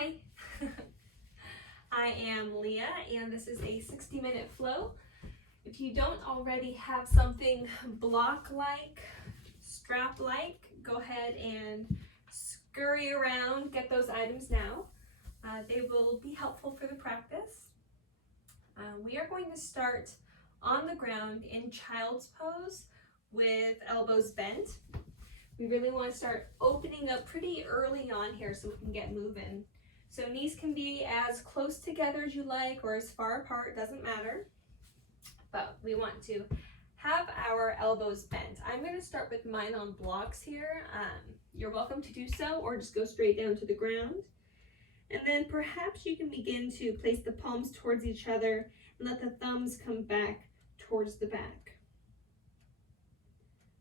Hi, I am Leah, and this is a 60-minute flow. If you don't already have something block-like, strap-like, go ahead and scurry around, get those items now. They will be helpful for the practice. We are going to start on the ground in child's pose with elbows bent. We really want to start opening up pretty early on here so we can get moving. So knees can be as close together as you like or as far apart, doesn't matter. But we want to have our elbows bent. I'm going to start with mine on blocks here. You're welcome to do so or just go straight down to the ground. And then perhaps you can begin to place the palms towards each other and let the thumbs come back towards the back.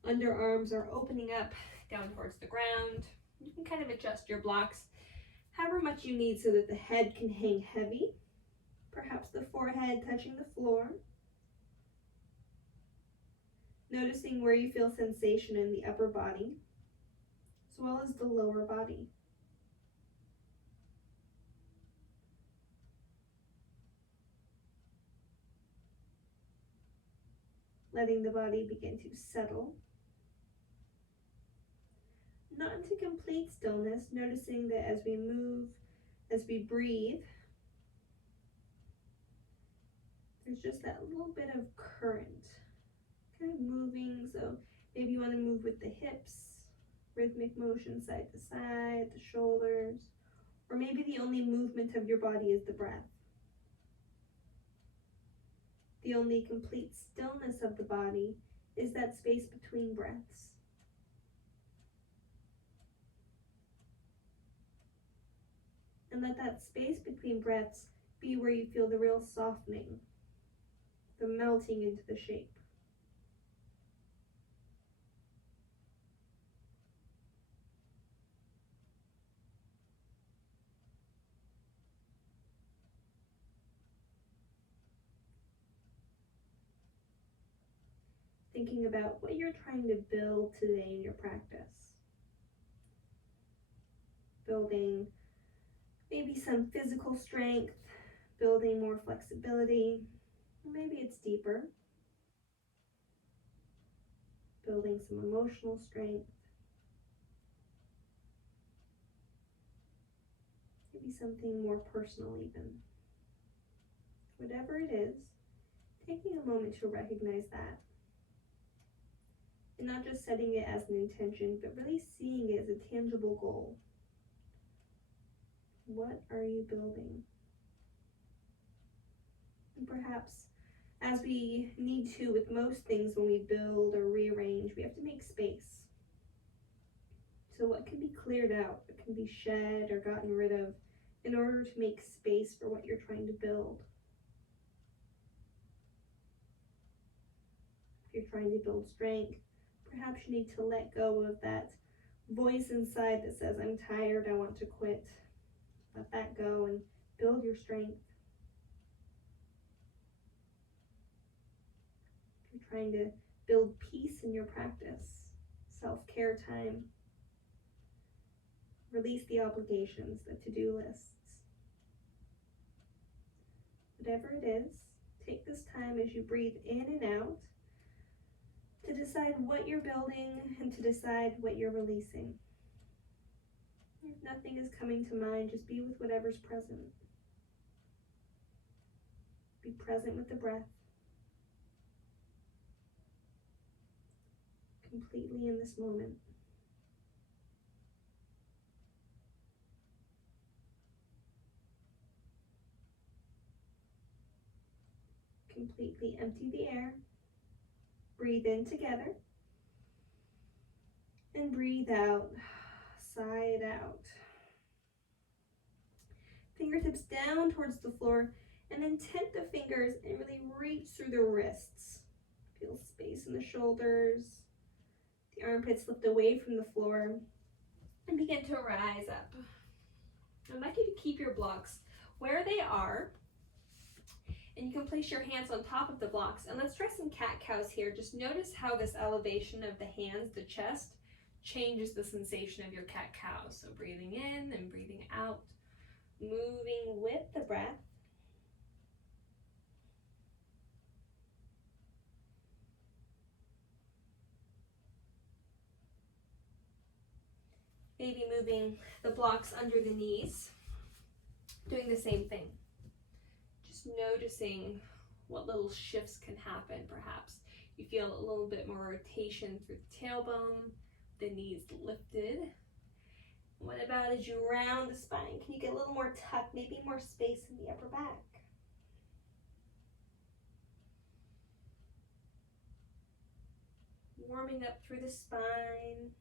Underarms are opening up down towards the ground. You can kind of adjust your blocks however much you need so that the head can hang heavy. Perhaps the forehead touching the floor. Noticing where you feel sensation in the upper body, as well as the lower body. Letting the body begin to settle. Not into complete stillness, noticing that as we move, as we breathe, there's just that little bit of current, kind of moving. So maybe you want to move with the hips, rhythmic motion side to side, the shoulders, or maybe the only movement of your body is the breath. The only complete stillness of the body is that space between breaths. And let that space between breaths be where you feel the real softening, the melting into the shape. Thinking about what you're trying to build today in your practice. Building maybe some physical strength, building more flexibility, or maybe it's deeper. Building some emotional strength. Maybe something more personal even. Whatever it is, taking a moment to recognize that. And not just setting it as an intention, but really seeing it as a tangible goal. What are you building? And perhaps, as we need to with most things when we build or rearrange, we have to make space. So what can be cleared out, what can be shed or gotten rid of in order to make space for what you're trying to build? If you're trying to build strength, perhaps you need to let go of that voice inside that says, I'm tired, I want to quit. Let that go and build your strength. If you're trying to build peace in your practice, self-care time, release the obligations, the to-do lists. Whatever it is, take this time as you breathe in and out to decide what you're building and to decide what you're releasing. If nothing is coming to mind, just be with whatever's present. Be present with the breath. Completely in this moment. Completely empty the air. Breathe in together. And breathe out. Sigh it out. Fingertips down towards the floor, and then tent the fingers and really reach through the wrists. Feel space in the shoulders. The armpits lift away from the floor and begin to rise up. I'd like you to keep your blocks where they are, and you can place your hands on top of the blocks. And let's try some cat-cows here. Just notice how this elevation of the hands, the chest, changes the sensation of your cat-cow. So breathing in and breathing out. moving with the breath. Maybe moving the blocks under the knees, doing the same thing. Just noticing what little shifts can happen, perhaps. You feel a little bit more rotation through the tailbone, the knees lifted. What about as you round the spine? Can you get a little more tuck, maybe more space in the upper back? Warming up through the spine.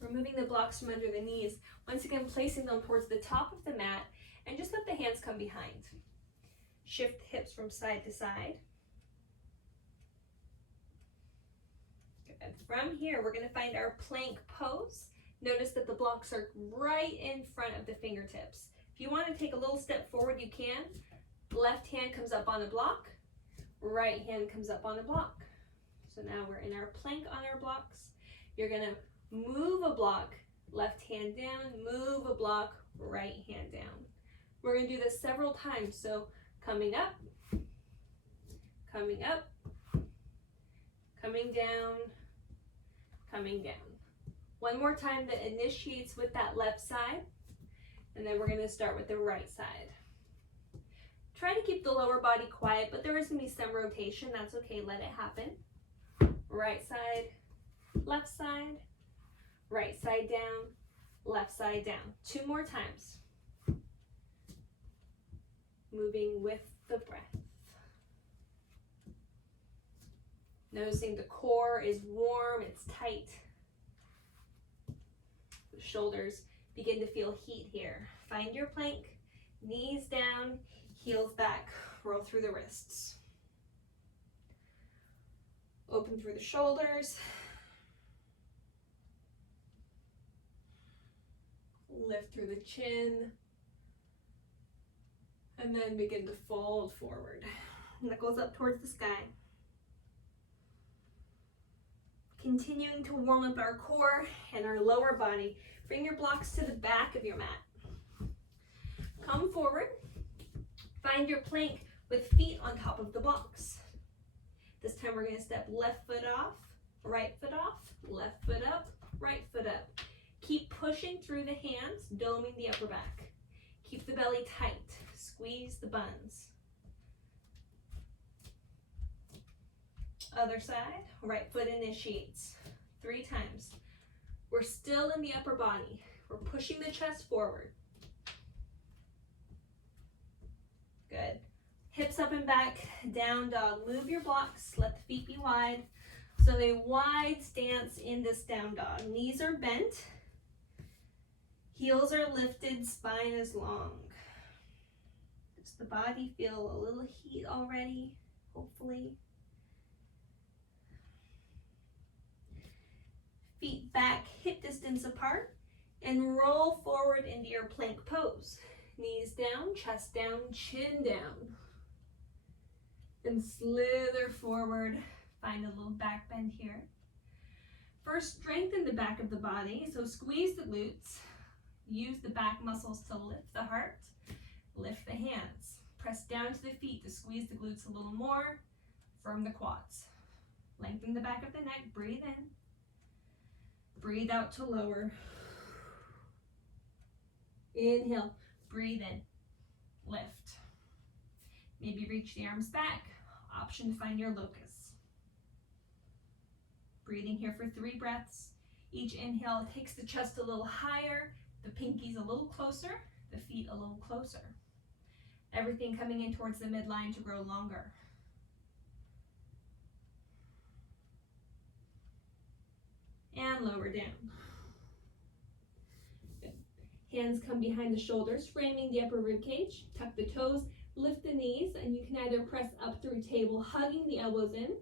Removing the blocks from under the knees. Once again, placing them towards the top of the mat, and just let the hands come behind. Shift the hips from side to side. Good. From here, we're going to find our plank pose. Notice that the blocks are right in front of the fingertips. If you want to take a little step forward, you can. Left hand comes up on a block. Right hand comes up on a block. So now we're in our plank on our blocks. You're going to move a block, left hand down, move a block, right hand down. We're going to do this several times. So coming up, coming up, coming down, coming down. One more time that initiates with that left side, and then we're going to start with the right side. Try to keep the lower body quiet, but there is going to be some rotation. That's okay, let it happen. Right side, left side, right side down, left side down. 2 more times. Moving with the breath. Noticing the core is warm, it's tight. The shoulders begin to feel heat here. Find your plank, knees down, heels back, roll through the wrists. Open through the shoulders. Lift through the chin. And then begin to fold forward. Knuckles up towards the sky. Continuing to warm up our core and our lower body. Bring your blocks to the back of your mat. Come forward. Find your plank with feet on top of the blocks. This time we're going to step left foot off, right foot off, left foot up, right foot up. Keep pushing through the hands, doming the upper back. Keep the belly tight. Squeeze the buns. Other side, right foot initiates. 3 times. We're still in the upper body. We're pushing the chest forward. Good. Hips up and back, down dog. Move your blocks, let the feet be wide. So a wide stance in this down dog. Knees are bent. Heels are lifted, spine is long. Does the body feel a little heat already? Hopefully. Feet back, hip distance apart, and roll forward into your plank pose. Knees down, chest down, chin down. And slither forward, find a little back bend here. First, strengthen the back of the body, so squeeze the glutes. Use the back muscles to lift the heart, lift the hands. Press down to the feet to squeeze the glutes a little more. Firm the quads. Lengthen the back of the neck, breathe in. Breathe out to lower. Inhale, breathe in, lift. Maybe reach the arms back. Option to find your locust. Breathing here for 3 breaths. Each inhale takes the chest a little higher, the pinkies a little closer, the feet a little closer. Everything coming in towards the midline to grow longer. And lower down. Good. Hands come behind the shoulders, framing the upper rib cage. Tuck the toes, lift the knees, and you can either press up through table, hugging the elbows in,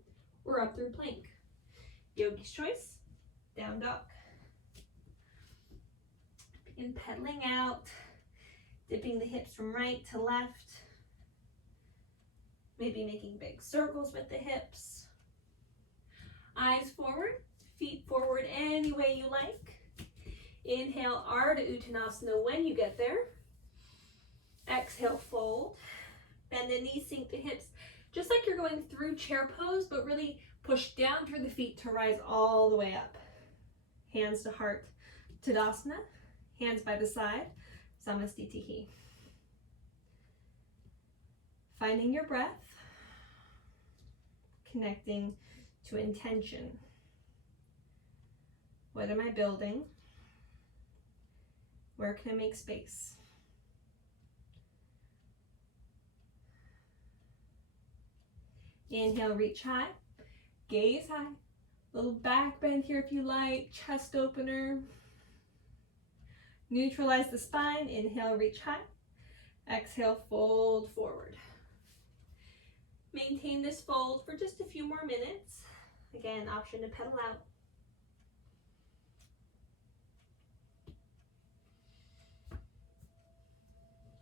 or up through plank. Yogi's choice, down dog. Begin pedaling out, dipping the hips from right to left. Maybe making big circles with the hips. Eyes forward, feet forward any way you like. Inhale, Ardha Uttanasana when you get there. Exhale, fold. Bend the knees, sink the hips, just like you're going through chair pose, but really push down through the feet to rise all the way up. Hands to heart, Tadasana, hands by the side, Samastitihi. Finding your breath, connecting to intention. What am I building? Where can I make space? Inhale, reach high, gaze high. Little back bend here if you like, chest opener. Neutralize the spine, inhale, reach high. Exhale, fold forward. Maintain this fold for just a few more minutes. Again, option to pedal out.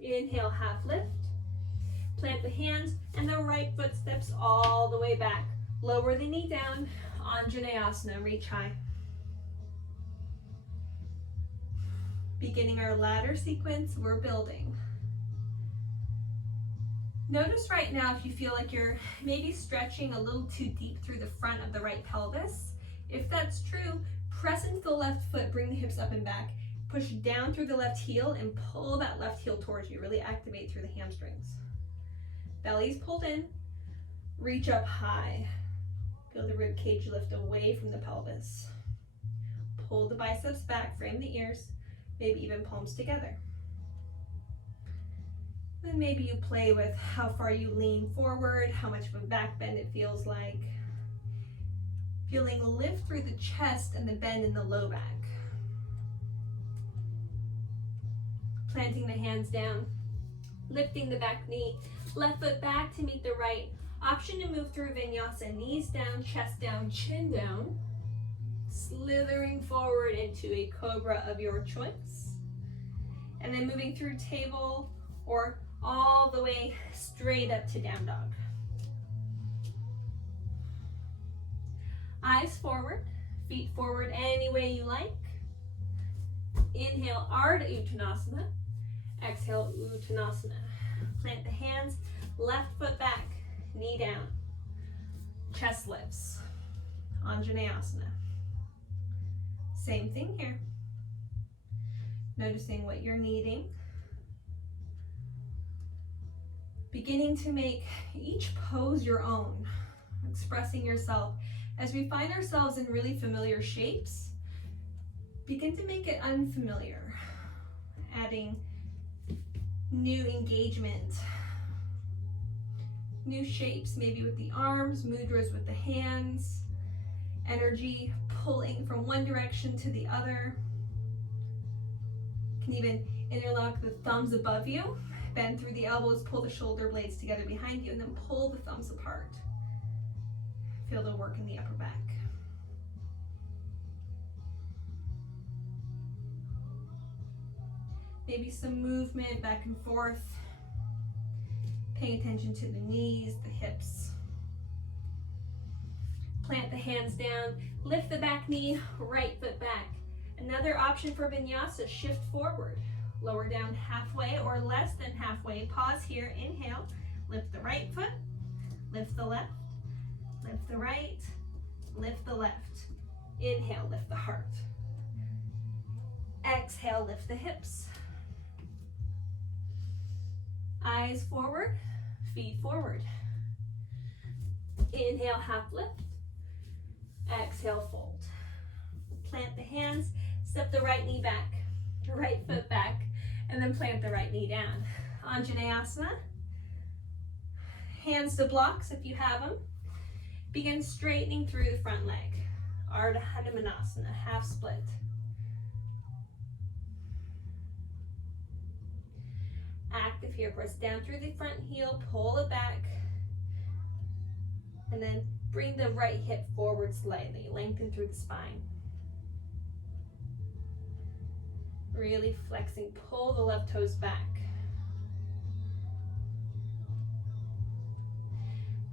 Inhale, half lift. Plant the hands and the right foot steps all the way back. Lower the knee down, Anjaneyasana, reach high. Beginning our ladder sequence, we're building. Notice right now if you feel like you're maybe stretching a little too deep through the front of the right pelvis. If that's true, press into the left foot, bring the hips up and back. Push down through the left heel and pull that left heel towards you. Really activate through the hamstrings. Belly's pulled in, reach up high. Feel the rib cage lift away from the pelvis. Pull the biceps back, frame the ears, maybe even palms together. Then maybe you play with how far you lean forward, how much of a back bend it feels like. Feeling lift through the chest and the bend in the low back. Planting the hands down, lifting the back knee, left foot back to meet the right. Option to move through vinyasa, knees down, chest down, chin down. Slithering forward into a cobra of your choice. And then moving through table or all the way straight up to down dog. Eyes forward, feet forward any way you like. Inhale, Ardha Uttanasana. Exhale, Uttanasana. Plant the hands, left foot back, knee down. Chest lifts, Anjaneyasana. Same thing here. Noticing what you're needing. Beginning to make each pose your own, expressing yourself. As we find ourselves in really familiar shapes, begin to make it unfamiliar, adding new engagement, new shapes, maybe with the arms, mudras with the hands, energy pulling from one direction to the other. You can even interlock the thumbs above you, bend through the elbows, pull the shoulder blades together behind you, and then pull the thumbs apart. Feel the work in the upper back. Maybe some movement back and forth. Paying attention to the knees, the hips. Plant the hands down, lift the back knee, right foot back. Another option for vinyasa, shift forward. Lower down halfway or less than halfway. Pause here, inhale, lift the right foot, lift the left, lift the right, lift the left. Inhale, lift the heart. Exhale, lift the hips. Eyes forward, feet forward. Inhale, half lift. Exhale, fold. Plant the hands, step the right knee back, right foot back, and then plant the right knee down. Anjaneyasana. Hands to blocks if you have them. Begin straightening through the front leg. Ardha Hanumanasana, half split. Active here, press down through the front heel, pull it back, and then bring the right hip forward slightly, lengthen through the spine. Really flexing, pull the left toes back.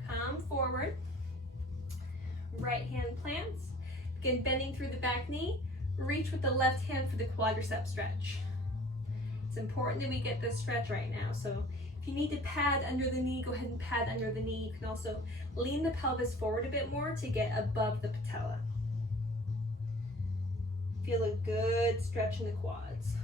Come forward, right hand plants, begin bending through the back knee, reach with the left hand for the quadricep stretch. It's important that we get this stretch right now. So if you need to pad under the knee, go ahead and pad under the knee. You can also lean the pelvis forward a bit more to get above the patella. Feel a good stretch in the quads.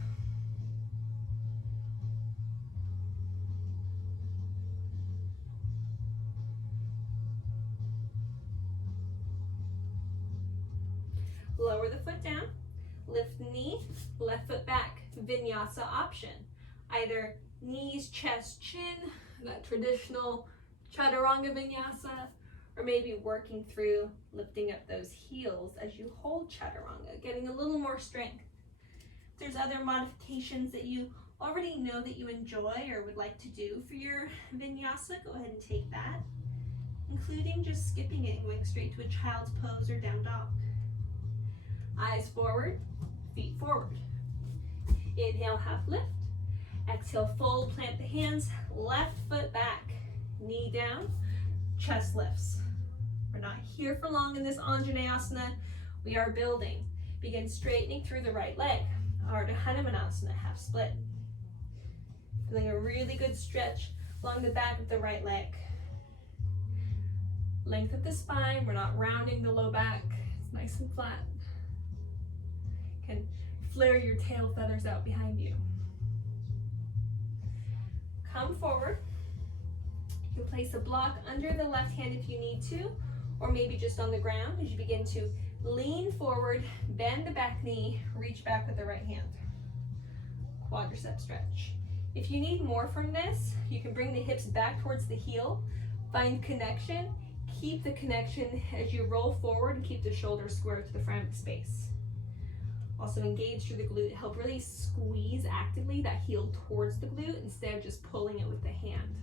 Lower the foot down, lift the knee, left foot back, vinyasa option. Either knees, chest, chin, that traditional chaturanga vinyasa, or maybe working through lifting up those heels as you hold chaturanga, getting a little more strength. If there's other modifications that you already know that you enjoy or would like to do for your vinyasa, go ahead and take that, including just skipping it and going straight to a child's pose or down dog. Eyes forward, feet forward. Inhale, half lift. Exhale, fold, plant the hands, left foot back, knee down, chest lifts. We're not here for long in this Anjaneyasana. We are building. Begin straightening through the right leg. Ardha Hanumanasana, half split. Feeling a really good stretch along the back of the right leg. Length of the spine, we're not rounding the low back. It's nice and flat. Can flare your tail feathers out behind you. Come forward. You can place a block under the left hand if you need to, or maybe just on the ground as you begin to lean forward, bend the back knee, reach back with the right hand. Quadricep stretch. If you need more from this, you can bring the hips back towards the heel, find connection, keep the connection as you roll forward and keep the shoulders square to the front of the space. Also engage through the glute, help really squeeze actively that heel towards the glute instead of just pulling it with the hand.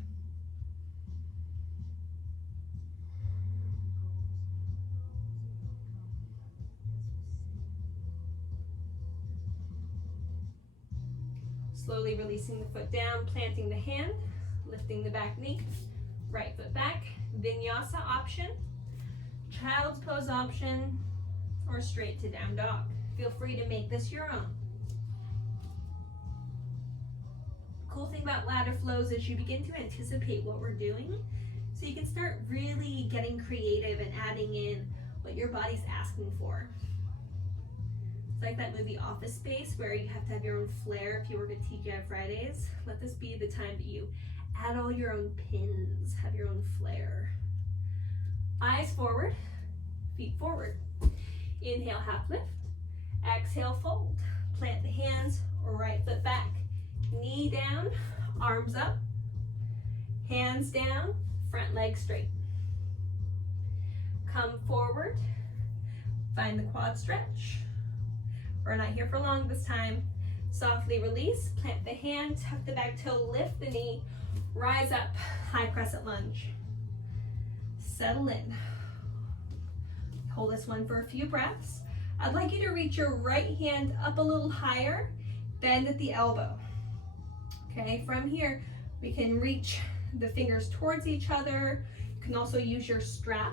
Slowly releasing the foot down, planting the hand, lifting the back knee, right foot back, vinyasa option, child's pose option, or straight to down dog. Feel free to make this your own. Cool thing about ladder flows is you begin to anticipate what we're doing, so you can start really getting creative and adding in what your body's asking for. It's like that movie Office Space where you have to have your own flair if you work at TGI Fridays. Let this be the time that you add all your own pins, have your own flair. Eyes forward, feet forward. Inhale, half lift. Exhale, fold. Plant the hands, right foot back. Knee down, arms up. Hands down, front leg straight. Come forward. Find the quad stretch. We're not here for long this time. Softly release, plant the hand, tuck the back toe, lift the knee, rise up, high crescent lunge. Settle in. Hold this one for a few breaths. I'd like you to reach your right hand up a little higher, bend at the elbow. Okay, from here, we can reach the fingers towards each other. You can also use your strap.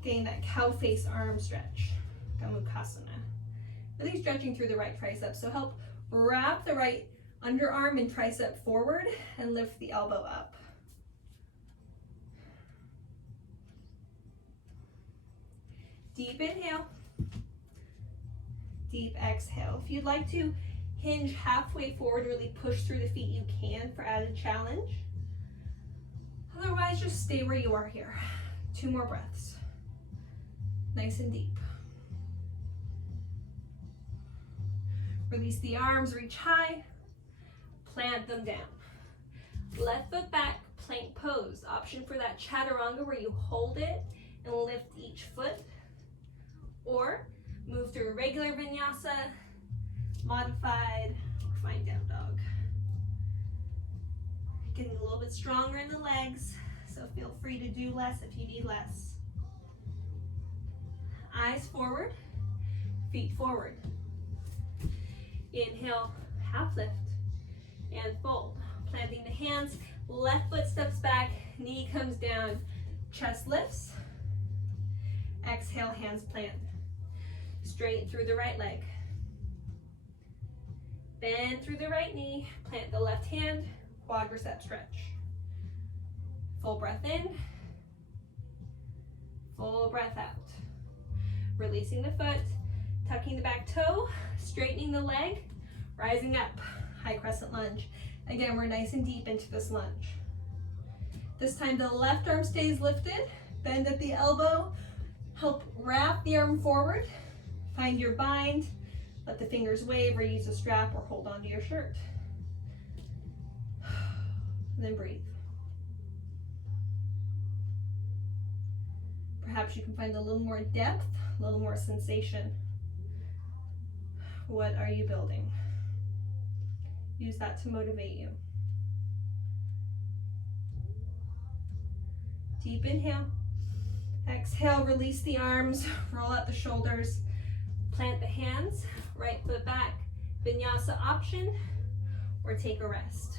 Getting that cow face arm stretch, Hamstring. Really stretching through the right tricep, so help wrap the right underarm and tricep forward and lift the elbow up. Deep inhale, deep exhale. If you'd like to hinge halfway forward, really push through the feet, you can for added challenge. Otherwise, just stay where you are here. 2 more breaths. Nice and deep. Release the arms, reach high, plant them down. Left foot back, plank pose. Option for that chaturanga where you hold it and lift each foot. Or move through a regular vinyasa, modified, or find down dog. Getting a little bit stronger in the legs, so feel free to do less if you need less. Eyes forward, feet forward. Inhale, half lift, and fold. Planting the hands, left foot steps back, knee comes down, chest lifts. Exhale, hands plant. Straight through the right leg. Bend through the right knee, plant the left hand, quadricep stretch. Full breath in, full breath out. Releasing the foot, tucking the back toe, straightening the leg, rising up, high crescent lunge. Again, we're nice and deep into this lunge. This time the left arm stays lifted, bend at the elbow, help wrap the arm forward, find your bind, let the fingers wave or use a strap or hold onto your shirt. And then breathe. Perhaps you can find a little more depth, a little more sensation. What are you building? Use that to motivate you. Deep inhale. Exhale, release the arms, roll out the shoulders, plant the hands, right foot back, vinyasa option, or take a rest.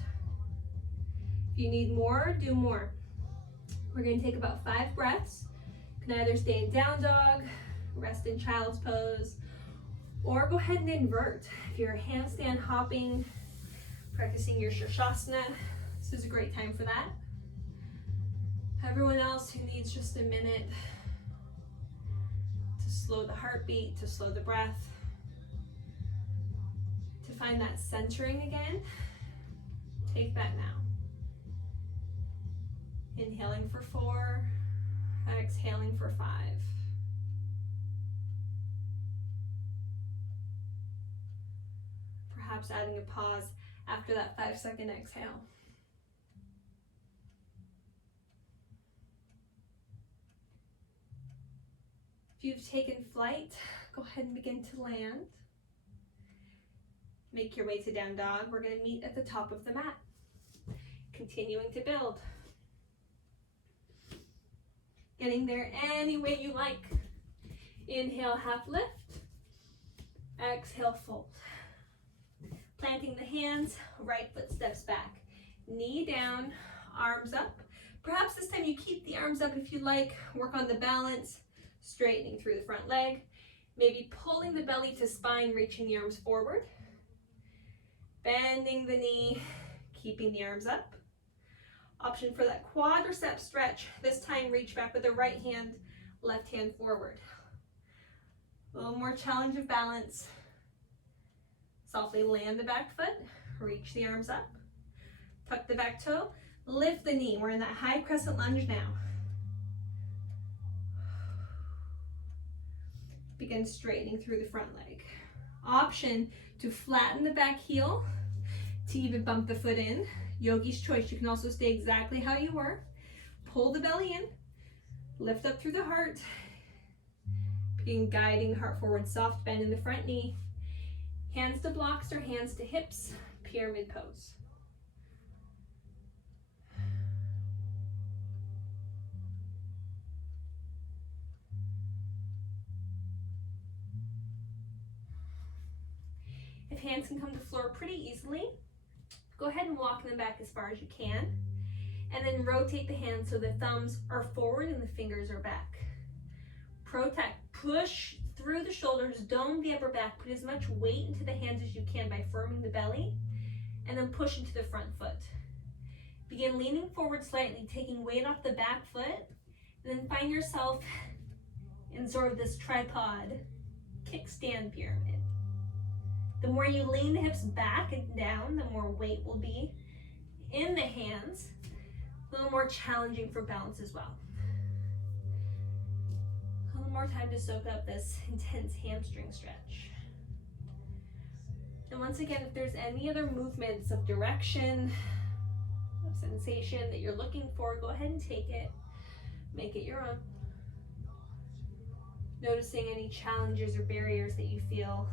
If you need more, do more. We're going to take about 5 breaths. You can either stay in down dog, rest in child's pose, or go ahead and invert. If you're handstand hopping, practicing your Shirshasana, this is a great time for that. Everyone else who needs just a minute to slow the heartbeat, to slow the breath, to find that centering again, take that now. Inhaling for 4, exhaling for 5. Perhaps adding a pause after that 5-second exhale. If you've taken flight, go ahead and begin to land. Make your way to down dog. We're going to meet at the top of the mat. Continuing to build. Getting there any way you like. Inhale, half lift. Exhale, fold. Planting the hands, right foot steps back. Knee down, arms up. Perhaps this time you keep the arms up if you like. Work on the balance. Straightening through the front leg, maybe pulling the belly to spine, reaching the arms forward, bending the knee, keeping the arms up. Option for that quadricep stretch, this time reach back with the right hand, left hand forward. A little more challenge of balance. Softly land the back foot, reach the arms up, tuck the back toe, lift the knee. We're in that high crescent lunge now. Begin straightening through the front leg. Option to flatten the back heel, to even bump the foot in. Yogi's choice. You can also stay exactly how you were. Pull the belly in, lift up through the heart. Begin guiding the heart forward, soft bend in the front knee. Hands to blocks or hands to hips, pyramid pose. If hands can come to the floor pretty easily, go ahead and walk them back as far as you can. And then rotate the hands so the thumbs are forward and the fingers are back. Protect, push through the shoulders, dome the upper back, put as much weight into the hands as you can by firming the belly, and then push into the front foot. Begin leaning forward slightly, taking weight off the back foot, and then find yourself in sort of this tripod kickstand pyramid. The more you lean the hips back and down, the more weight will be in the hands. A little more challenging for balance as well. A little more time to soak up this intense hamstring stretch. And once again, if there's any other movements of direction, of sensation that you're looking for, go ahead and take it. Make it your own. Noticing any challenges or barriers that you feel.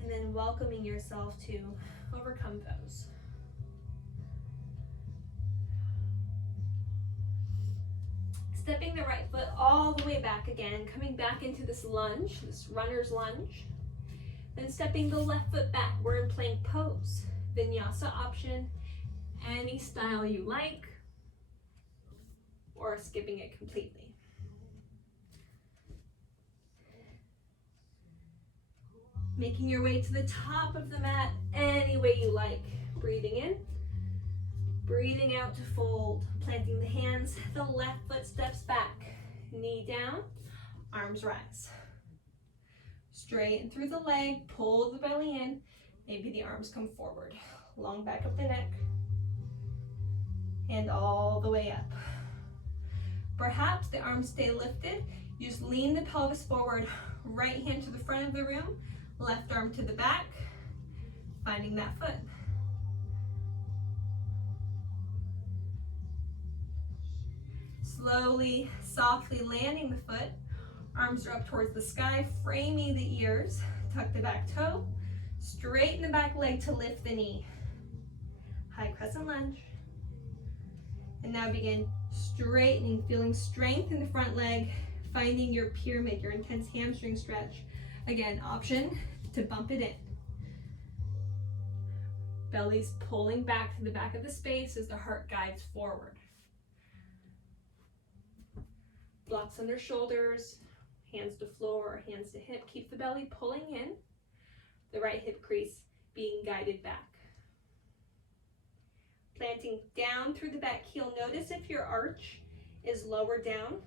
And then welcoming yourself to overcome those. Stepping the right foot all the way back again, coming back into this lunge, this runner's lunge. Then stepping the left foot back, we're in plank pose. Vinyasa option, any style you like, or skipping it completely. Making your way to the top of the mat any way you like. Breathing in, breathing out to fold. Planting the hands, the left foot steps back. Knee down, arms rise. Straighten through the leg, pull the belly in. Maybe the arms come forward. Long back of the neck. And all the way up. Perhaps the arms stay lifted. You just lean the pelvis forward. Right hand to the front of the room. Left arm to the back. Finding that foot. Slowly, softly landing the foot. Arms are up towards the sky, framing the ears. Tuck the back toe. Straighten the back leg to lift the knee. High crescent lunge. And now begin straightening, feeling strength in the front leg, finding your pyramid, your intense hamstring stretch. Again, option to bump it in. Belly's pulling back to the back of the space as the heart guides forward. Blocks under shoulders, hands to floor or hands to hip. Keep the belly pulling in, the right hip crease being guided back. Planting down through the back heel. Notice if your arch is lower down.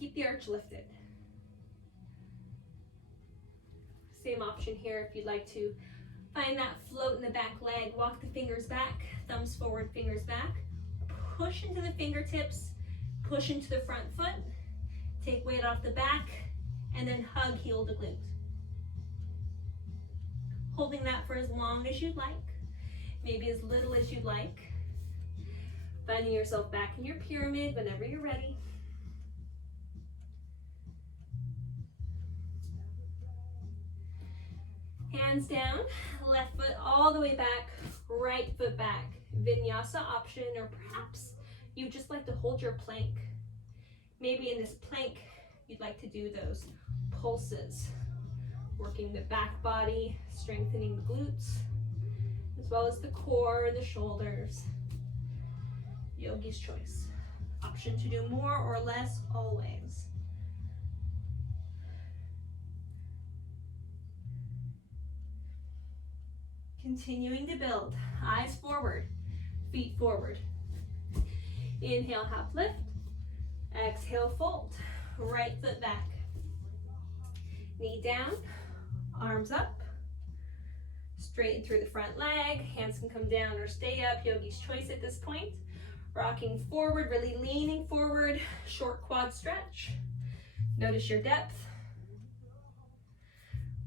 Keep the arch lifted. Same option here if you'd like to find that float in the back leg. Walk the fingers back, thumbs forward, fingers back. Push into the fingertips, push into the front foot. Take weight off the back, and then hug heel to glute. Holding that for as long as you'd like. Maybe as little as you'd like. Finding yourself back in your pyramid whenever you're ready. Hands down, left foot all the way back, right foot back. Vinyasa option, or perhaps you'd just like to hold your plank. Maybe in this plank, you'd like to do those pulses, working the back body, strengthening the glutes, as well as the core and the shoulders. Yogi's choice. Option to do more or less always. Continuing to build. Eyes forward, feet forward. Inhale, half lift. Exhale, fold. Right foot back. Knee down, arms up. Straighten through the front leg. Hands can come down or stay up. Yogi's choice at this point. Rocking forward, really leaning forward. Short quad stretch. Notice your depth.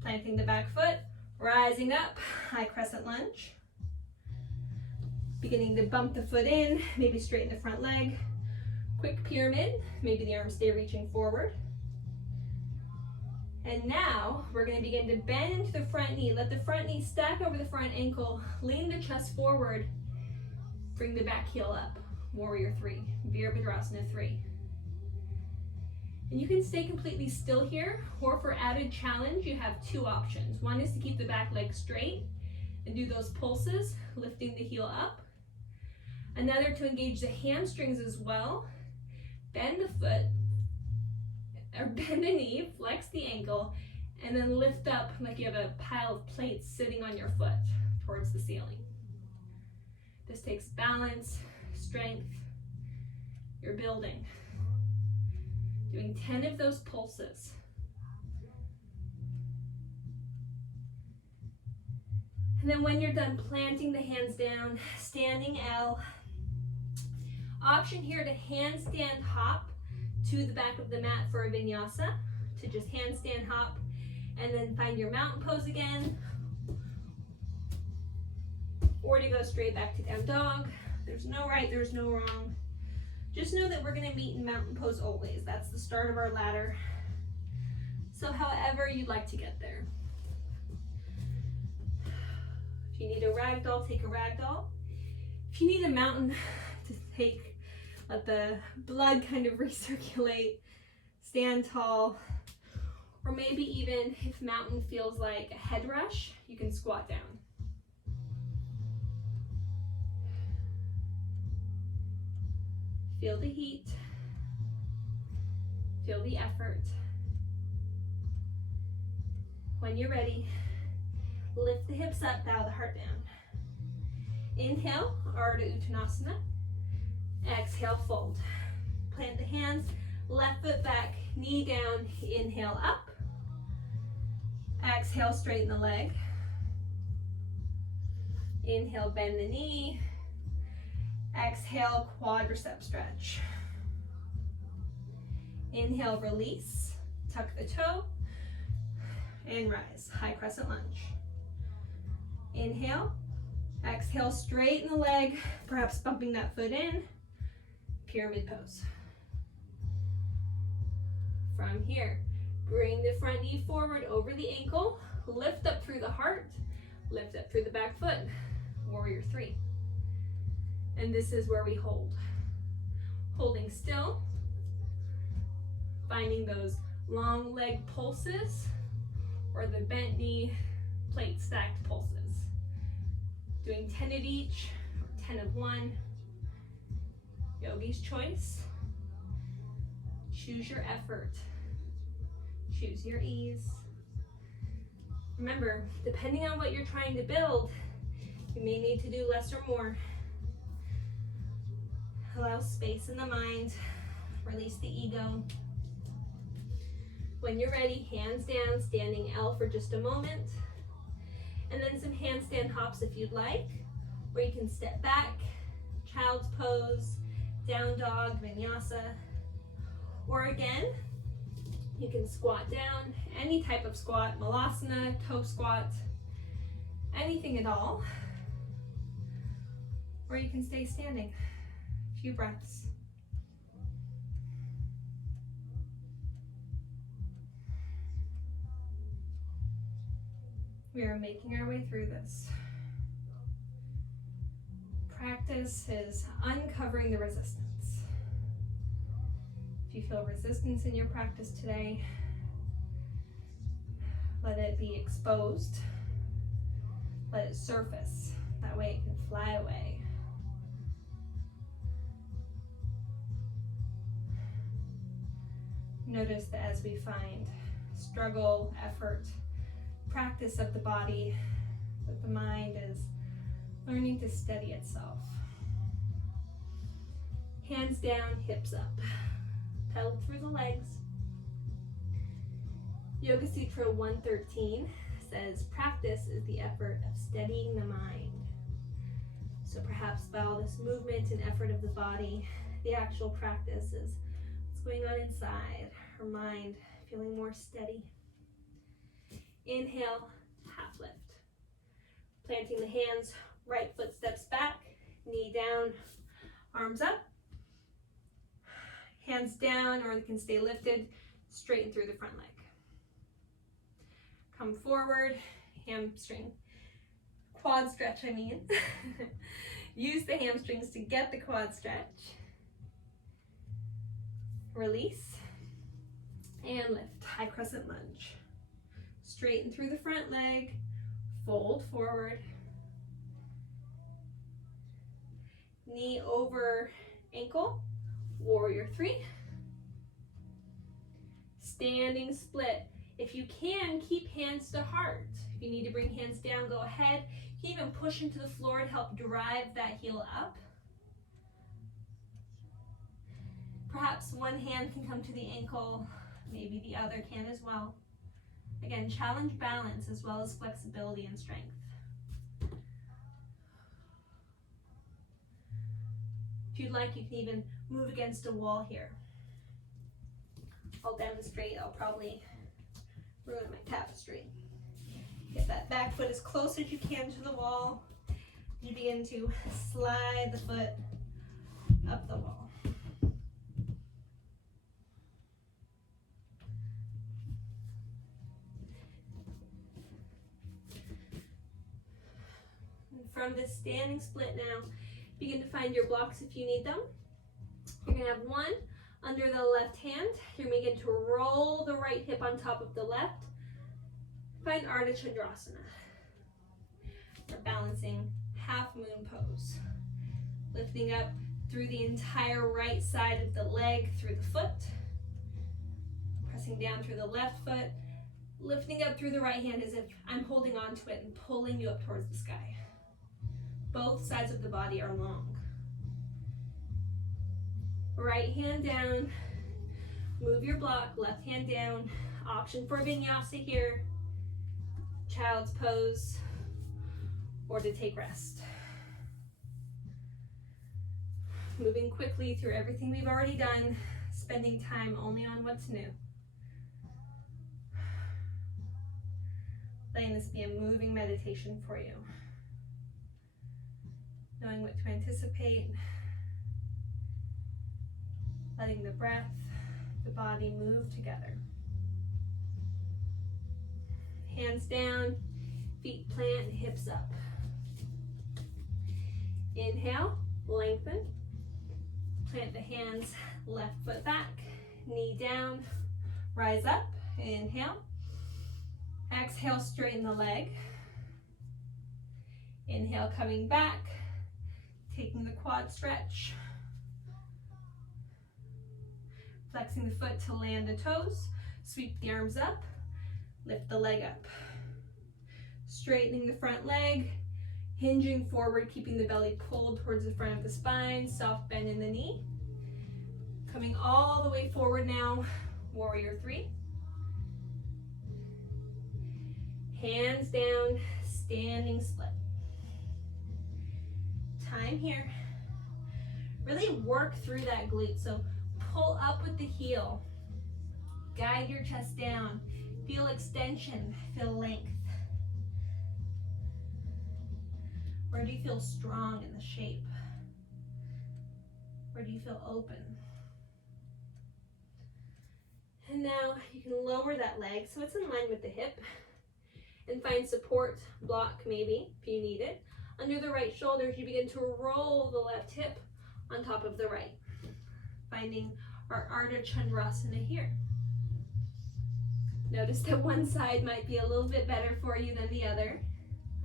Planting the back foot. Rising up, high crescent lunge. Beginning to bump the foot in, maybe straighten the front leg. Quick pyramid, maybe the arms stay reaching forward. And now we're going to begin to bend into the front knee. Let the front knee stack over the front ankle. Lean the chest forward. Bring the back heel up. Warrior 3, Virabhadrasana 3. And you can stay completely still here, or for added challenge, you have two options. One is to keep the back leg straight and do those pulses, lifting the heel up. Another to engage the hamstrings as well. Bend the foot, or bend the knee, flex the ankle, and then lift up like you have a pile of plates sitting on your foot towards the ceiling. This takes balance, strength. You're building. Doing 10 of those pulses. And then when you're done, planting the hands down, standing L. Option here to handstand hop to the back of the mat for a vinyasa, to just handstand hop, and then find your mountain pose again, or to go straight back to down dog. There's no right, there's no wrong. Just know that we're going to meet in mountain pose always. That's the start of our ladder. So however you'd like to get there. If you need a ragdoll, take a ragdoll. If you need a mountain to take, let the blood kind of recirculate, stand tall. Or maybe even if mountain feels like a head rush, you can squat down. Feel the heat, feel the effort. When you're ready, lift the hips up, bow the heart down. Inhale, Ardha Uttanasana. Exhale, fold. Plant the hands, left foot back, knee down, inhale up. Exhale, straighten the leg. Inhale, bend the knee. Exhale, quadricep stretch. Inhale, release, tuck the toe, and rise, high crescent lunge. Inhale, exhale, straighten the leg, perhaps bumping that foot in, pyramid pose. From here, bring the front knee forward over the ankle, lift up through the heart, lift up through the back foot, warrior three. And this is where we hold. Holding still, finding those long leg pulses or the bent knee plate stacked pulses. Doing 10 of each, or 10 of one. Yogi's choice. Choose your effort. Choose your ease. Remember, depending on what you're trying to build, you may need to do less or more. Allow space in the mind. Release the ego. When you're ready, hands down, standing L for just a moment. And then some handstand hops if you'd like. Or you can step back, child's pose, down dog, vinyasa. Or again, you can squat down, any type of squat, malasana, toe squat, anything at all. Or you can stay standing. A few breaths. We are making our way through this. Practice is uncovering the resistance. If you feel resistance in your practice today, let it be exposed. Let it surface. That way it can fly away. Notice that as we find struggle, effort, practice of the body, that the mind is learning to steady itself. Hands down, hips up. Pedal through the legs. Yoga Sutra 113 says, practice is the effort of steadying the mind. So perhaps by all this movement and effort of the body, the actual practice is what's going on inside, her mind feeling more steady. Inhale, half lift. Planting the hands, right foot steps back, knee down, arms up. Hands down, or they can stay lifted, straighten through the front leg. Come forward, hamstring, quad stretch, I mean. Use the hamstrings to get the quad stretch. Release, and lift, high crescent lunge. Straighten through the front leg, fold forward. Knee over ankle, warrior three. Standing split. If you can, keep hands to heart. If you need to bring hands down, go ahead. You can even push into the floor and help drive that heel up. Perhaps one hand can come to the ankle, maybe the other can as well. Again, challenge balance as well as flexibility and strength. If you'd like, you can even move against a wall here. I'll demonstrate. I'll probably ruin my tapestry. Get that back foot as close as you can to the wall. You begin to slide the foot up the wall. From this standing split now, begin to find your blocks if you need them. You're going to have one under the left hand. You're going to begin to roll the right hip on top of the left. Find Ardha Chandrasana. We're balancing half moon pose. Lifting up through the entire right side of the leg, through the foot. Pressing down through the left foot. lifting up through the right hand as if I'm holding on to it and pulling you up towards the sky. Both sides of the body are long. Right hand down, move your block, left hand down. Option for vinyasa here, child's pose, or to take rest. Moving quickly through everything we've already done, spending time only on what's new. Letting this be a moving meditation for you. Knowing what to anticipate. Letting the breath, the body move together. Hands down, feet plant, hips up. Inhale, lengthen. Plant the hands, left foot back, knee down, rise up. Inhale. Exhale, straighten the leg. Inhale, coming back, taking the quad stretch. Flexing the foot to land the toes. Sweep the arms up, lift the leg up. Straightening the front leg, hinging forward, keeping the belly pulled towards the front of the spine, soft bend in the knee. Coming all the way forward now, warrior three. Hands down, standing split. Time here. Really work through that glute. So pull up with the heel. Guide your chest down. Feel extension, feel length. Where do you feel strong in the shape? Where do you feel open? And now you can lower that leg so it's in line with the hip and find support, block maybe if you need it. Under the right shoulder, you begin to roll the left hip on top of the right. Finding our Ardha Chandrasana here. Notice that one side might be a little bit better for you than the other.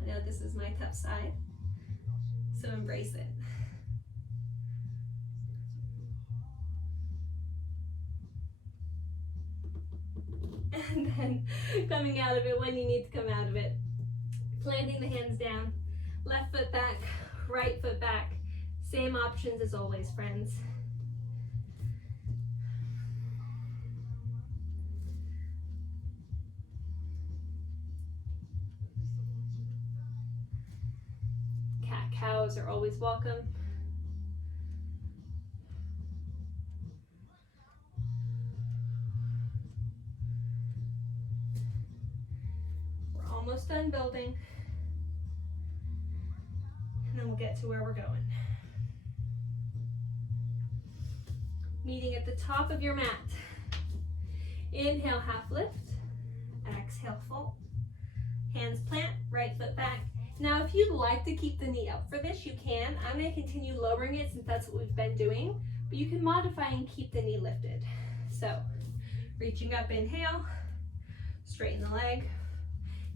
I know this is my tough side, so embrace it. And then coming out of it when you need to come out of it. Planting the hands down, left foot back, right foot back. Same options as always, friends. Cat-cows are always welcome. We're almost done building. And then we'll get to where we're going. Meeting at the top of your mat. Inhale, half lift. Exhale, fold. Hands plant, right foot back. Now, if you'd like to keep the knee up for this, you can. I'm going to continue lowering it since that's what we've been doing, but you can modify and keep the knee lifted. So, reaching up, inhale, straighten the leg.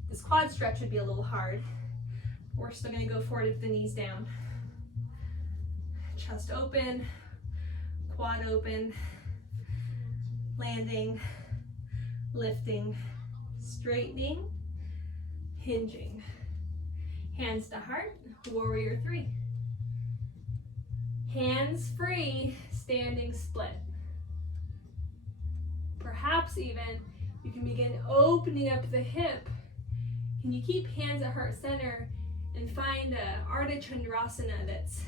This quad stretch would be a little hard. We're still going to go for it if the knee's down. Chest open, quad open, landing, lifting, straightening, hinging. Hands to heart, warrior three. Hands free, standing split. Perhaps even you can begin opening up the hip. Can you keep hands at heart center and find a Ardha Chandrasana that's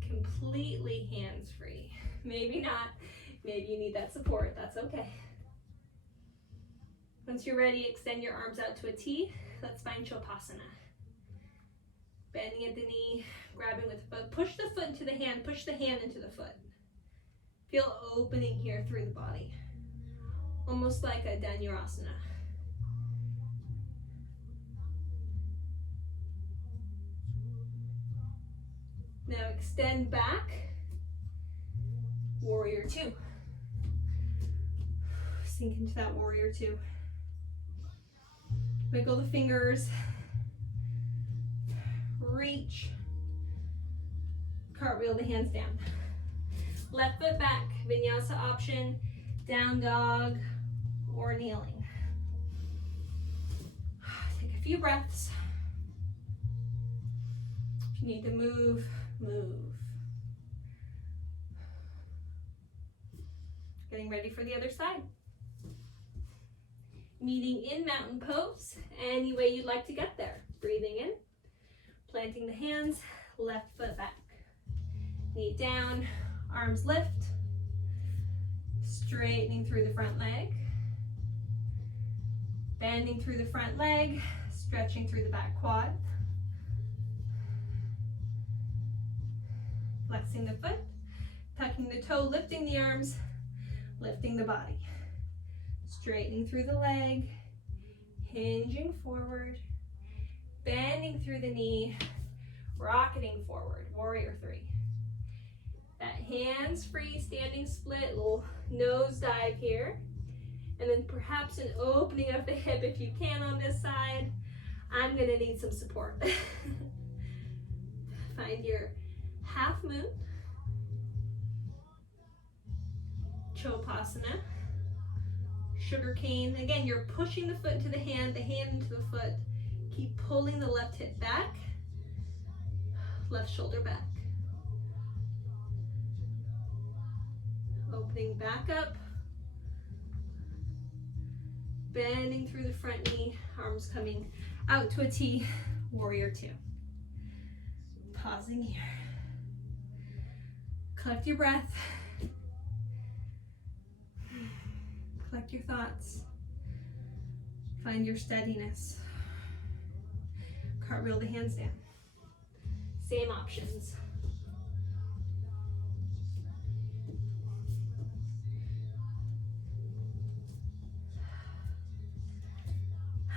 completely hands free? Maybe not. Maybe you need that support. That's okay. Once you're ready, extend your arms out to a T. Let's find Shavasana. Bending at the knee, grabbing with the foot. Push the foot into the hand, push the hand into the foot. Feel opening here through the body. Almost like a Dhanurasana. Now extend back, warrior two. Sink into that warrior two. Wiggle the fingers. Reach, cartwheel the hands down. Left foot back, vinyasa option, down dog or kneeling. few breaths. If you need to move, move. Getting ready for the other side. Meeting in mountain pose, any way you'd like to get there. Breathing in, planting the hands, left foot back. Knee down, arms lift, straightening through the front leg, bending through the front leg, stretching through the back quad, flexing the foot, tucking the toe, lifting the arms, lifting the body, straightening through the leg, hinging forward, bending through the knee, rocketing forward, warrior three. That hands-free standing split, little nose dive here. And then perhaps an opening of the hip if you can on this side. I'm gonna need some support. Find your half moon. Chopasana. Sugar cane. Again, you're pushing the foot into the hand into the foot. Keep pulling the left hip back. Left shoulder back. Opening back up. Bending through the front knee, arms coming out to a T, warrior two. Pausing here. Collect your breath. Collect your thoughts. Find your steadiness. Cartwheel the hands down. Same options.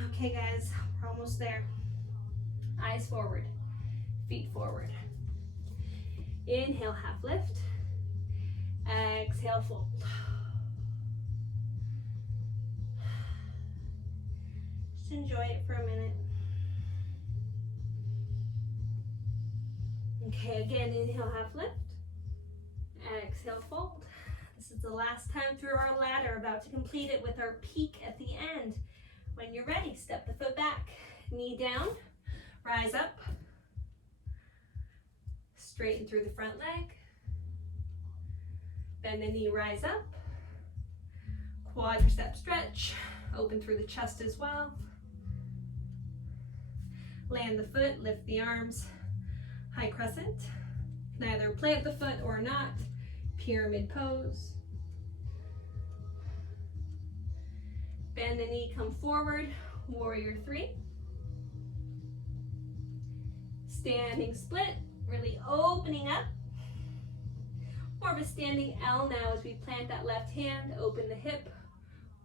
Okay guys, we're almost there. Eyes forward, feet forward. Inhale, half lift. Exhale, fold. Just enjoy it for a minute. Okay, again, inhale, half lift. Exhale, fold. This is the last time through our ladder, about to complete it with our peak at the end. When you're ready, step the foot back, knee down, rise up, straighten through the front leg, bend the knee, rise up, quadricep stretch, open through the chest as well, land the foot, lift the arms, high crescent, you can either plant the foot or not, pyramid pose. Bend the knee, come forward, warrior three. Standing split, really opening up. More of a standing L now as we plant that left hand, open the hip,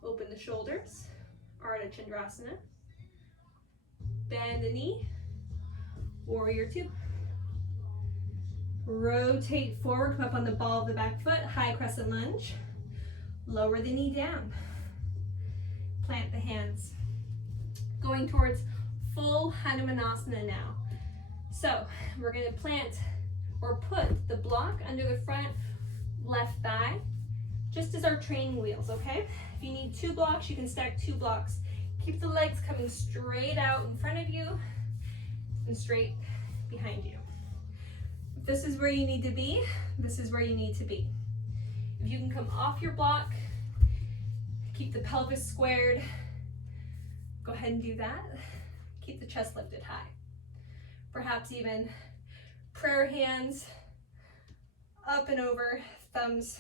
open the shoulders. Ardha Chandrasana. Bend the knee, warrior two. Rotate forward, come up on the ball of the back foot, high crescent lunge. Lower the knee down. Plant the hands. Going towards full Hanumanasana now. So we're going to plant or put the block under the front left thigh, just as our training wheels, okay? If you need 2 blocks, you can stack 2 blocks. Keep the legs coming straight out in front of you and straight behind you. If this is where you need to be, this is where you need to be. If you can come off your block, keep the pelvis squared, go ahead and do that. Keep the chest lifted high. Perhaps even prayer hands up and over, thumbs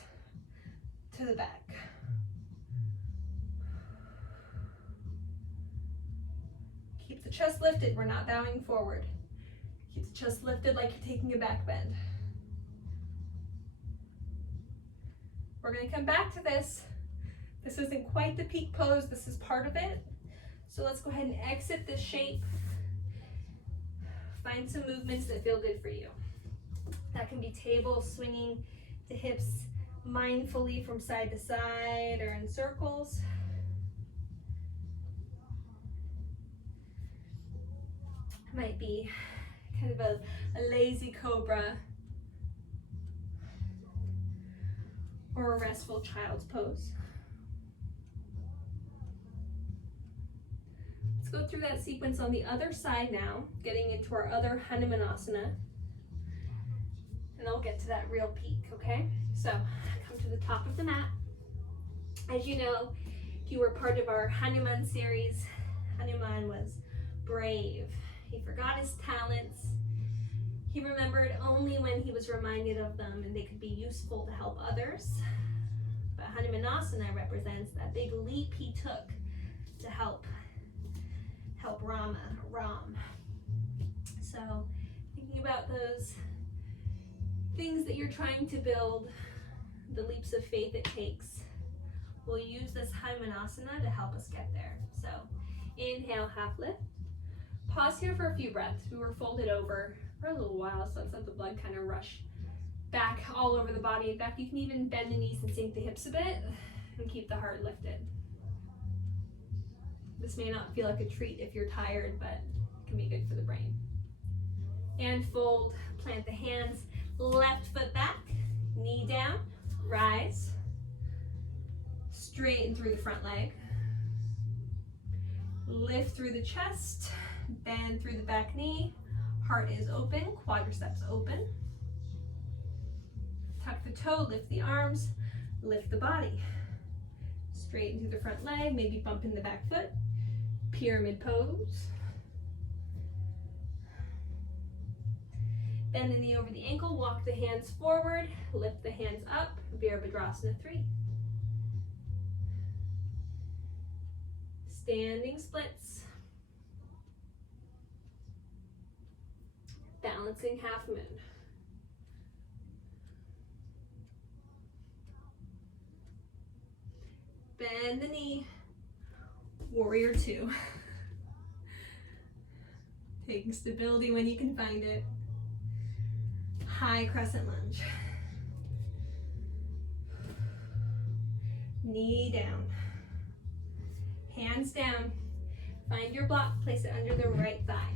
to the back. Keep the chest lifted, we're not bowing forward. Keep the chest lifted like you're taking a back bend. We're going to come back to this. This isn't quite the peak pose, this is part of it. So let's go ahead and exit this shape. Find some movements that feel good for you. That can be table swinging the hips mindfully from side to side or in circles. Might be kind of a lazy cobra or a restful child's pose. go through that sequence on the other side now, getting into our other Hanumanasana. And I'll get to that real peak, okay? So come to the top of the mat. As you know, if you were part of our Hanuman series, Hanuman was brave. He forgot his talents. He remembered only when he was reminded of them and they could be useful to help others. But Hanumanasana represents that big leap he took to help Ram. So thinking about those things that you're trying to build, the leaps of faith it takes, we'll use this Hanumanasana to help us get there. So inhale, half lift. Pause here for a few breaths. We were folded over for a little while, so let's let the blood kind of rush back all over the body. In fact, you can even bend the knees and sink the hips a bit and keep the heart lifted. This may not feel like a treat if you're tired, but it can be good for the brain. And fold, plant the hands, left foot back, knee down, rise, straighten through the front leg, lift through the chest, bend through the back knee, heart is open, quadriceps open. Tuck the toe, lift the arms, lift the body. Straighten through the front leg, maybe bump in the back foot. Pyramid pose. Bend the knee over the ankle, walk the hands forward, lift the hands up, Virabhadrasana 3. Standing splits. Balancing half moon. Bend the knee, warrior 2. Taking stability when you can find it. High crescent lunge. Knee down. Hands down. Find your block, place it under the right thigh.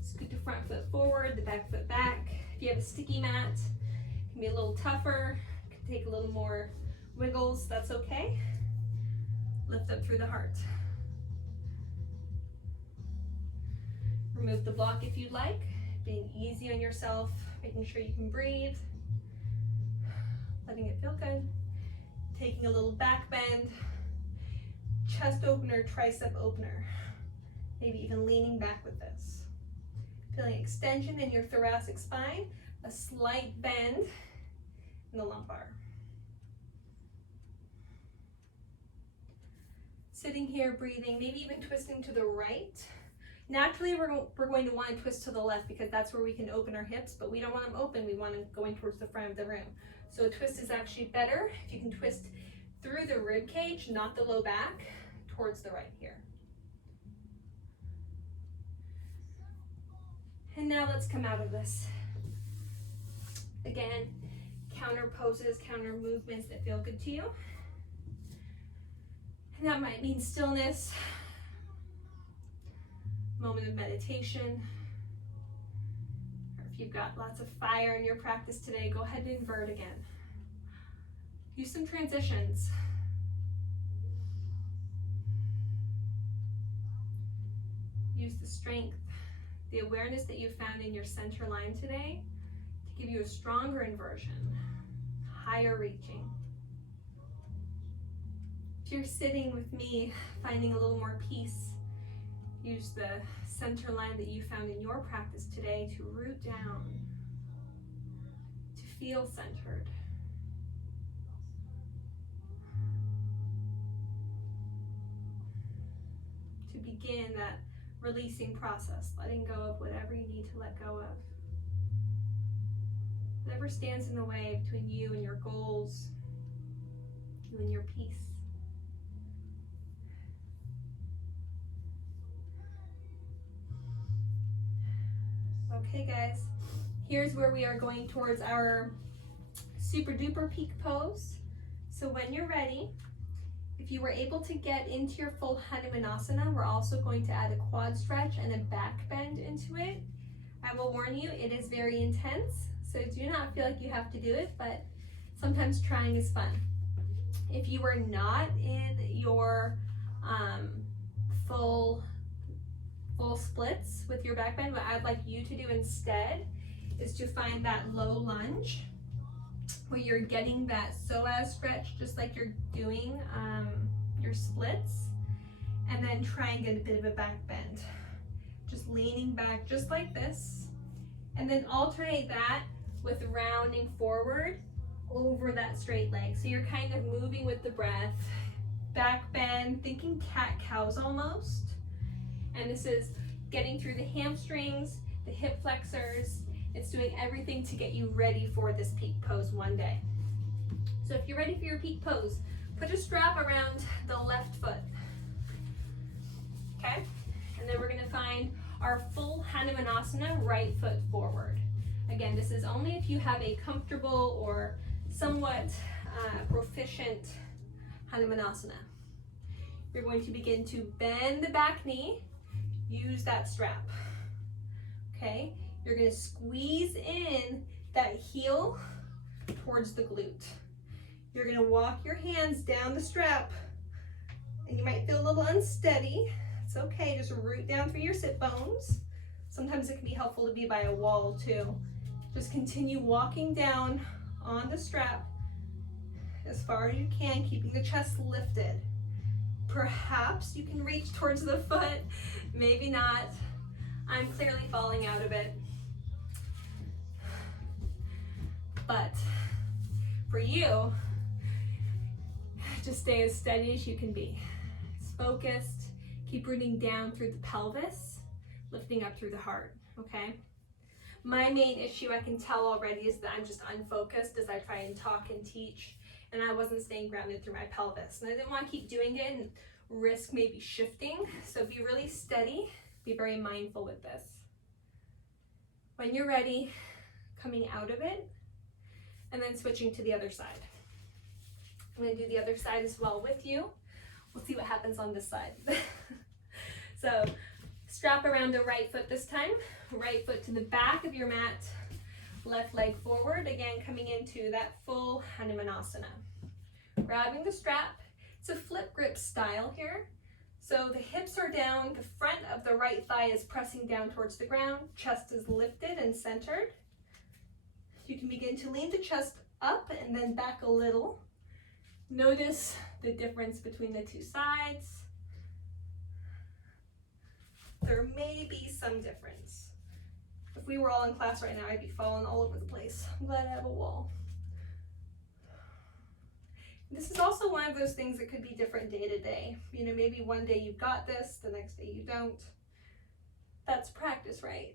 Scoot the front foot forward, the back foot back. If you have a sticky mat, it can be a little tougher. It can take a little more wiggles, that's okay. Lift up through the heart. Remove the block if you'd like, being easy on yourself, making sure you can breathe, letting it feel good. Taking a little back bend, chest opener, tricep opener. Maybe even leaning back with this. Feeling extension in your thoracic spine, a slight bend in the lumbar. Sitting here, breathing, maybe even twisting to the right. Naturally, we're going to want to twist to the left because that's where we can open our hips, but we don't want them open, we want them going towards the front of the room. So a twist is actually better if you can twist through the rib cage, not the low back, towards the right here. And now let's come out of this. Again, counter poses, counter movements that feel good to you. And that might mean stillness, moment of meditation, or if you've got lots of fire in your practice today, go ahead and invert again. Use some transitions. Use the strength, the awareness that you found in your center line today to give you a stronger inversion, higher reaching. If you're sitting with me, finding a little more peace, use the center line that you found in your practice today to root down, to feel centered. To begin that releasing process, letting go of whatever you need to let go of. Whatever stands in the way between you and your goals, you and your peace. Okay guys, here's where we are going towards our super duper peak pose. So when you're ready, if you were able to get into your full Hanumanasana, we're also going to add a quad stretch and a back bend into it. I will warn you, it is very intense, so do not feel like you have to do it, but sometimes trying is fun. If you are not in your full splits with your back bend. What I'd like you to do instead is to find that low lunge where you're getting that psoas stretch just like you're doing your splits, and then try and get a bit of a back bend. Just leaning back just like this, and then alternate that with rounding forward over that straight leg. So you're kind of moving with the breath, back bend, thinking cat-cows almost. And this is getting through the hamstrings, the hip flexors. It's doing everything to get you ready for this peak pose one day. So if you're ready for your peak pose, put a strap around the left foot. Okay? And then we're gonna find our full Hanumanasana, right foot forward. Again, this is only if you have a comfortable or somewhat proficient Hanumanasana. You're going to begin to bend the back knee, use that strap. Okay? You're gonna squeeze in that heel towards the glute. You're gonna walk your hands down the strap, and you might feel a little unsteady. It's okay, just root down through your sit bones. Sometimes it can be helpful to be by a wall too. Just continue walking down on the strap as far as you can, keeping the chest lifted. Perhaps you can reach towards the foot, maybe not. I'm clearly falling out of it. But for you, just stay as steady as you can be. It's focused. Keep rooting down through the pelvis, lifting up through the heart, okay? My main issue, I can tell already, is that I'm just unfocused as I try and talk and teach, and I wasn't staying grounded through my pelvis. And I didn't want to keep doing it and risk maybe shifting, so be really steady, be very mindful with this. When you're ready, coming out of it, and then switching to the other side. I'm going to do the other side as well with you. We'll see what happens on this side. So strap around the right foot this time. Right foot to the back of your mat. Left leg forward. Again, coming into that full Hanumanasana. Grabbing the strap. It's a flip grip style here. So the hips are down. The front of the right thigh is pressing down towards the ground. Chest is lifted and centered. You can begin to lean the chest up and then back a little. Notice the difference between the two sides. There may be some difference. If we were all in class right now, I'd be falling all over the place. I'm glad I have a wall. This is also one of those things that could be different day to day. You know, maybe one day you've got this, the next day you don't. That's practice, right?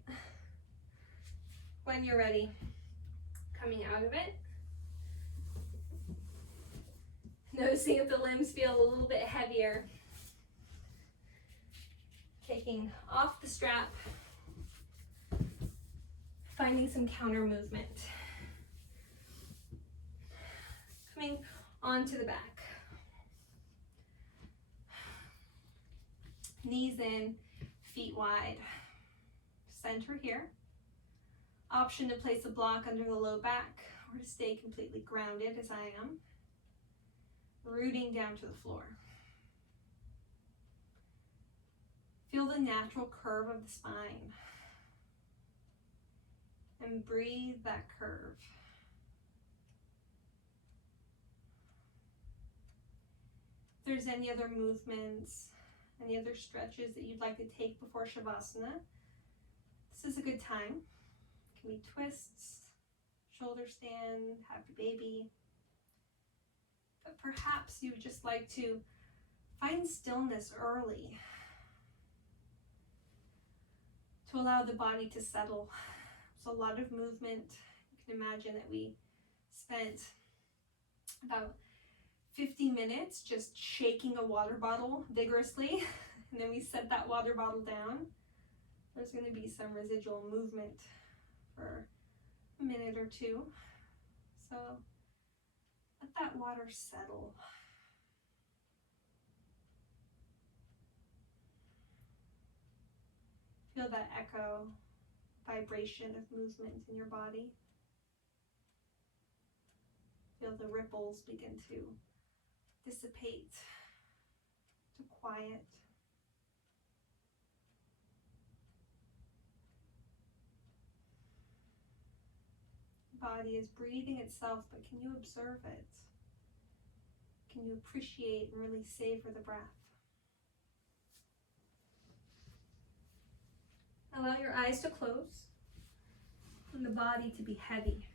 When you're ready, coming out of it. Noticing if the limbs feel a little bit heavier. Taking off the strap. Finding some counter movement. Coming onto the back. Knees in, feet wide. Center here. Option to place a block under the low back or to stay completely grounded as I am. Rooting down to the floor. Feel the natural curve of the spine. And breathe that curve. If there's any other movements, any other stretches that you'd like to take before Shavasana, this is a good time. It can be twists, shoulder stand, happy baby. But perhaps you would just like to find stillness early to allow the body to settle. There's a lot of movement. You can imagine that we spent about 50 minutes just shaking a water bottle vigorously, and then we set that water bottle down. There's going to be some residual movement for a minute or two. So let that water settle. Feel that echo, vibration of movement in your body. Feel the ripples begin to dissipate, to quiet. body is breathing itself, but can you observe it? Can you appreciate and really savor the breath? Allow your eyes to close and the body to be heavy.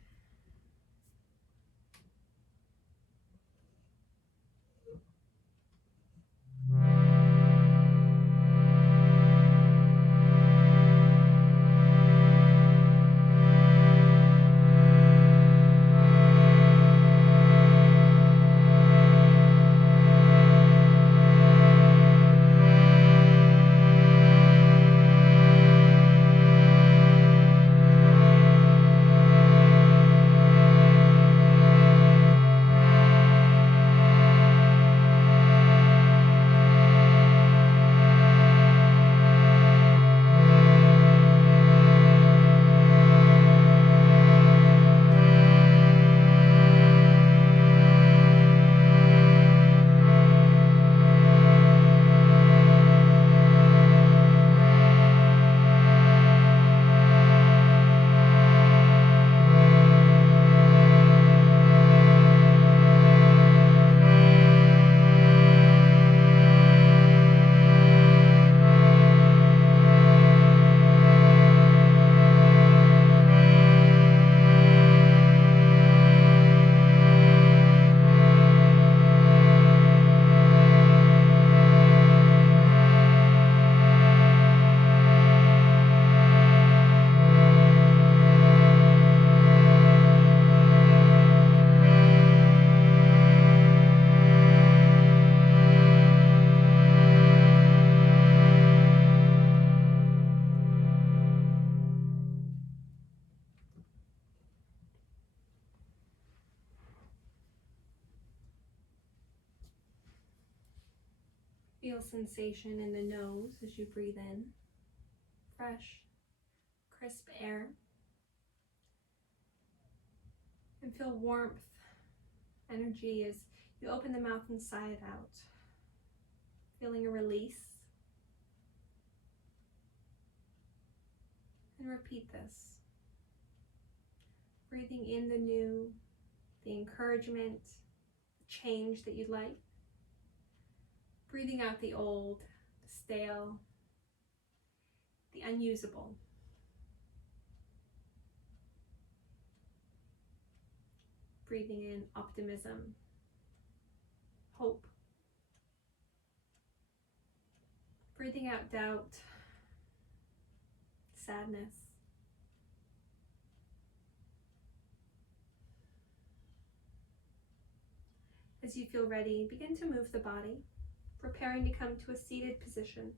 Feel sensation in the nose as you breathe in. Fresh, crisp air. And feel warmth, energy as you open the mouth and sigh it out. Feeling a release. And repeat this. Breathing in the new, the encouragement, the change that you'd like. Breathing out the old, the stale, the unusable. Breathing in optimism, hope. Breathing out doubt, sadness. As you feel ready, begin to move the body, preparing to come to a seated position.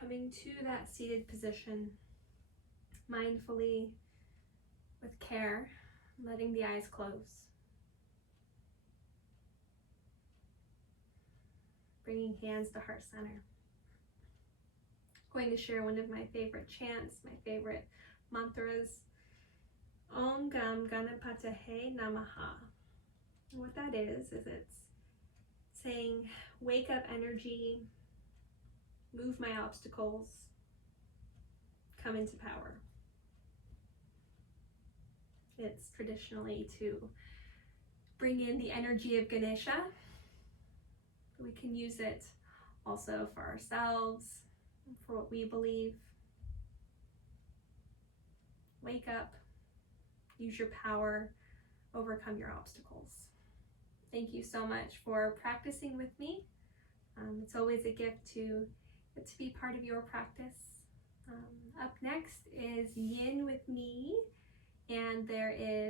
Coming to that seated position, mindfully, with care, letting the eyes close. Bringing hands to heart center. Going to share one of my favorite chants, my favorite mantras. Om Gam Ganapataye Namaha. And what that is it's saying, wake up energy, move my obstacles, come into power. It's traditionally to bring in the energy of Ganesha. We can use it also for ourselves, for what we believe. Wake up, use your power, overcome your obstacles. Thank you so much for practicing with me. It's always a gift to be part of your practice. Up next is Yin with me, and there is